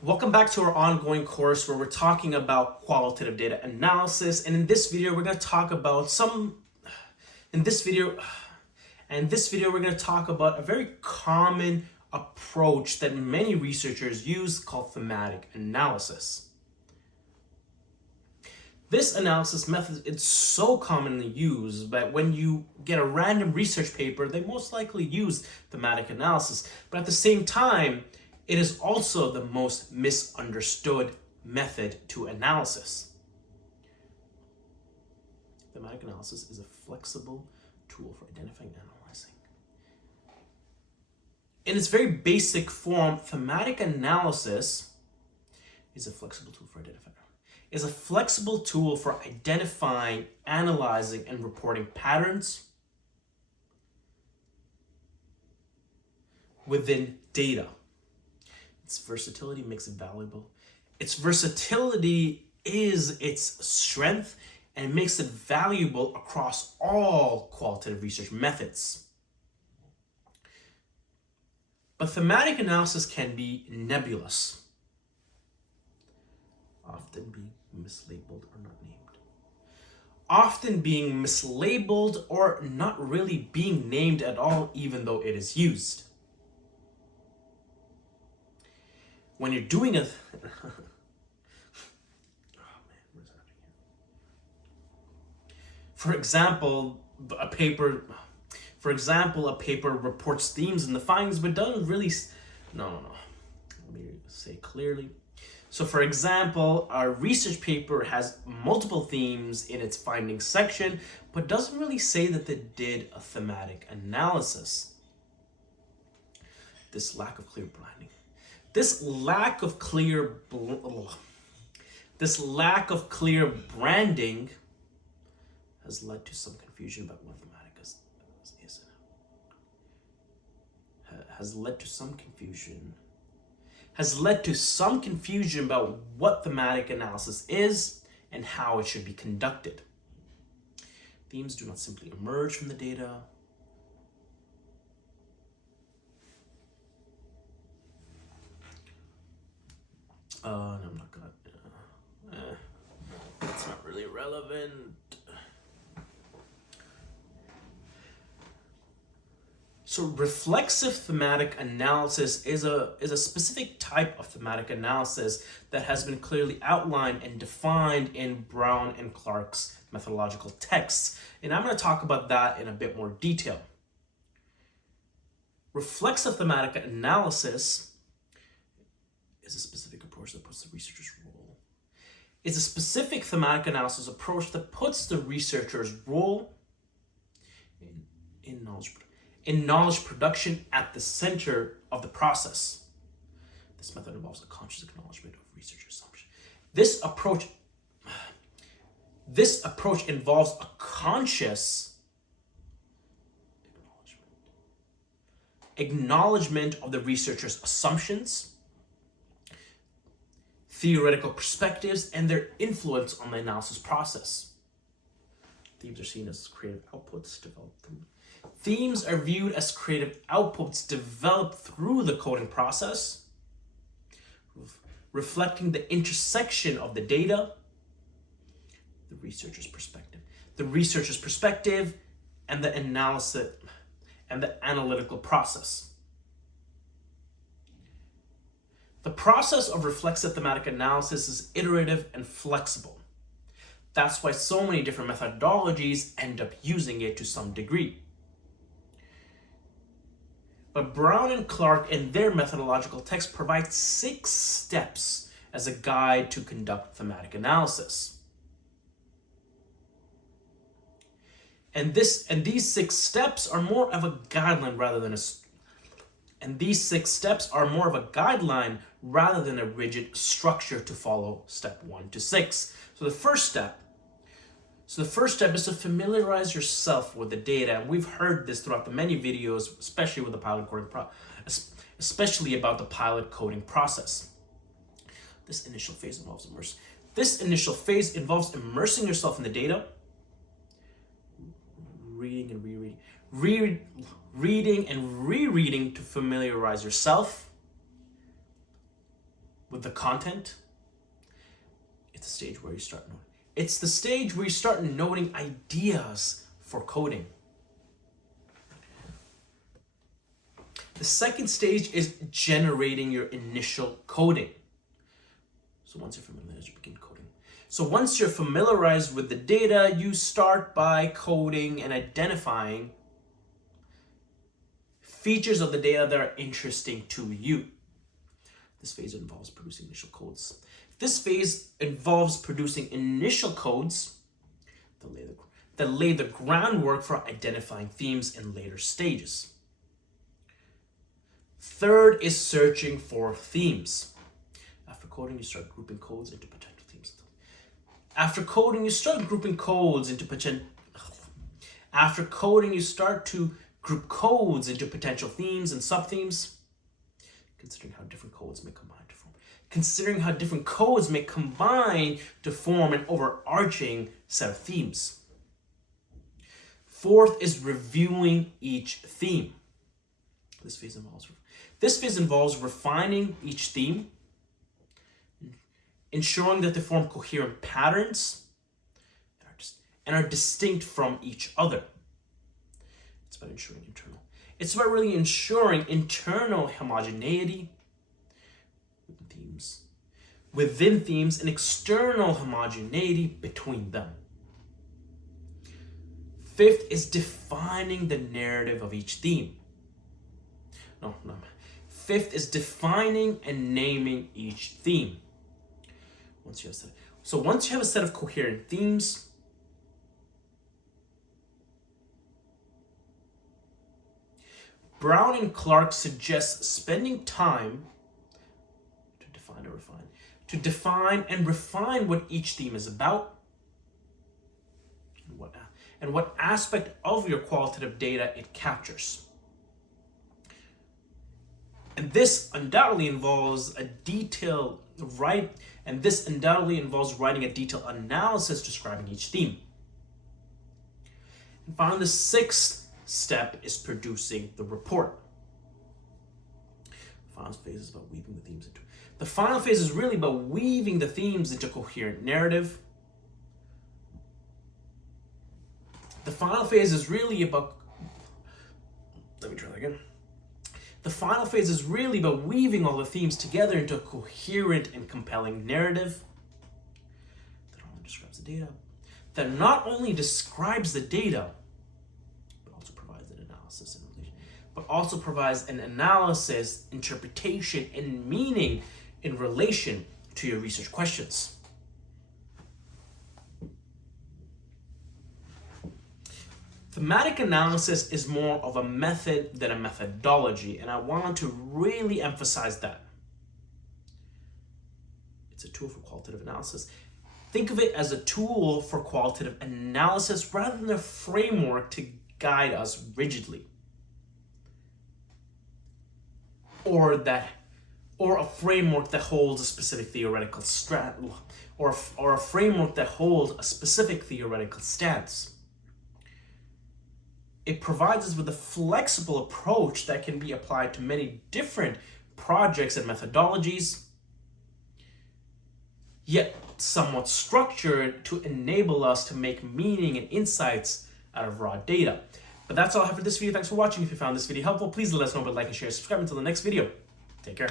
Welcome back to our ongoing course where we're talking about qualitative data analysis, and in this video we're going to talk about we're going to talk about a very common approach that many researchers use called thematic analysis. This analysis method is so commonly used that when you get a random research paper, they most likely use thematic analysis. But at the same time, it is also the most misunderstood method to analysis. Thematic analysis is a flexible tool for identifying and analyzing. In its very basic form, thematic analysis is a flexible tool for identifying, analyzing, and reporting patterns within data. Its versatility makes it valuable. Its versatility is its strength and makes it valuable across all qualitative research methods. But thematic analysis can be nebulous, often being mislabeled or not named. Often being mislabeled or not really being named at all, even though it is used. When you're doing a For example, a paper reports themes and the findings, but doesn't really. No. Let me say clearly. So, for example, a research paper has multiple themes in its findings section, but doesn't really say that they did a thematic analysis. This lack of clear branding. This lack of clear branding has led to some confusion about what thematic is. Has led to some confusion about what thematic analysis is and how it should be conducted. Themes do not simply emerge from the data. I'm not gonna. It's not really relevant. So reflexive thematic analysis is a specific type of thematic analysis that has been clearly outlined and defined in Brown and Clark's methodological texts. And I'm going to talk about that in a bit more detail. Reflexive thematic analysis is a specific approach that puts the researcher's role. It's a specific thematic analysis approach that puts the researcher's role in knowledge production at the center of the process. This method involves a conscious acknowledgement of research assumption. This approach involves a conscious acknowledgement of the researcher's assumptions, theoretical perspectives, and their influence on the analysis process. Themes are seen as creative outputs developed through. Themes are viewed as creative outputs developed through the coding process, reflecting the intersection of the data, the researcher's perspective, and the analysis and the analytical process. The process of reflexive thematic analysis is iterative and flexible. That's why so many different methodologies end up using it to some degree. But Brown and Clark in their methodological text provide 6 steps as a guide to conduct thematic analysis. And these 6 steps are more of a guideline rather than a rigid structure to follow step 1 to 6. So the first step is to familiarize yourself with the data. And we've heard this throughout the many videos, especially with the pilot coding especially about the pilot coding process. This initial phase involves immersing yourself in the data, reading and rereading to familiarize yourself, with the content, it's the stage where you start noting. It's the stage where you start noting ideas for coding. The second stage is generating your initial coding. So once you're familiarized, you begin coding. So once you're familiarized with the data, you start by coding and identifying features of the data that are interesting to you. This phase involves producing initial codes. This phase involves producing initial codes that lay the groundwork for identifying themes in later stages. Third is searching for themes. After coding, you start grouping codes into potential themes. After coding, you start grouping codes into After coding, you start to group codes into potential themes and subthemes. Considering how different codes may combine to form an overarching set of themes. Fourth is reviewing each theme. This phase involves refining each theme, ensuring that they form coherent patterns and are distinct from each other. It's about really ensuring internal homogeneity within themes and external homogeneity between them. Fifth is defining the narrative of each theme. Fifth is defining and naming each theme. Once you have a set of coherent themes, Brown and Clark suggest spending time to define and refine what each theme is about, and what aspect of your qualitative data it captures. And this undoubtedly involves writing a detailed analysis describing each theme. And finally, the sixth step is producing the report. The final phase is about weaving the themes into. The final phase is really about weaving the themes into coherent narrative. The final phase is really about. Let me try that again. The final phase is really about weaving all the themes together into a coherent and compelling narrative that not only describes the data, but also provides an analysis, interpretation, and meaning in relation to your research questions. Thematic analysis is more of a method than a methodology, and I want to really emphasize that. It's a tool for qualitative analysis. Think of it as a tool for qualitative analysis rather than a framework to guide us rigidly. Or a framework that holds a specific theoretical or a framework that holds a specific theoretical stance. It provides us with a flexible approach that can be applied to many different projects and methodologies, yet somewhat structured to enable us to make meaning and insights out of raw data. But that's all I have for this video. Thanks for watching. If you found this video helpful, please let us know by like and share, subscribe until the next video. Take care.